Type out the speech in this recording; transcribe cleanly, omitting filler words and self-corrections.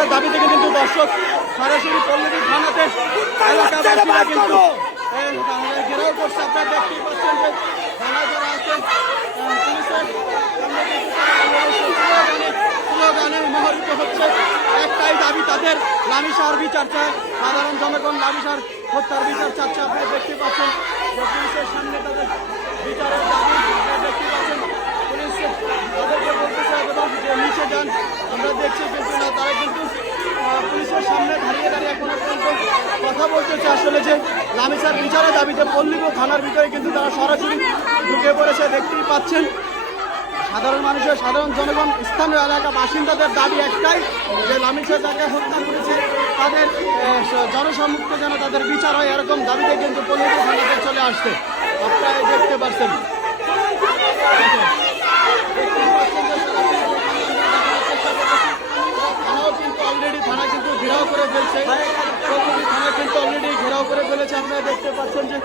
বিচারের দাবি থেকে কিন্তু দর্শক সরাসরি পল্লবী থানাতে এলাকাবাসীরা কিন্তু ঘেরাও করছে। আপনারা দেখতেই পাচ্ছেন যে থানা যারা আছেন পুলিশের স্লোগানে মহরিত হচ্ছে। একটাই দাবি তাদের, লামিসার বিচার চায় সাধারণ জনগণ, লামিসার হত্যার বিচার চাচ্ছে। আপনারা দেখতে পাচ্ছেন যে পুলিশের সামনে তাদের বিচারের দাবি, আপনারা দেখতে পাচ্ছেন পুলিশ তাদেরকে বলতেছে এবং যে নিচে যান। আমরা দেখছি কিন্তু না, তারা কিন্তু পুলিশের সামনে দাঁড়িয়ে দাঁড়িয়ে এখনো পর্যন্ত কথা বলতেছে আসলে যে লামিসার বিচারের দাবিতে পল্লবী থানার ভিতরে কিন্তু তারা সরাসরি ঢুকে পড়েছে। দেখতেই পাচ্ছেন সাধারণ মানুষের, সাধারণ জনগণ, স্থানীয় এলাকা বাসিন্দাদের দাবি একটাই যে লামিসা যাকে হত্যা করেছে তাদের জনসম্মুখে যেন তাদের বিচার হয়, এরকম দাবিতে কিন্তু পল্লবী থানাতে চলে আসছে। আপনারা দেখতে পাচ্ছেন থানাও কিন্তু অলরেডি থানা কিন্তু ঘেরাও করে ফেলছে, পল্লবী থানা কিন্তু অলরেডি ঘেরাও করে ফেলেছে। আপনারা দেখতে পাচ্ছেন যে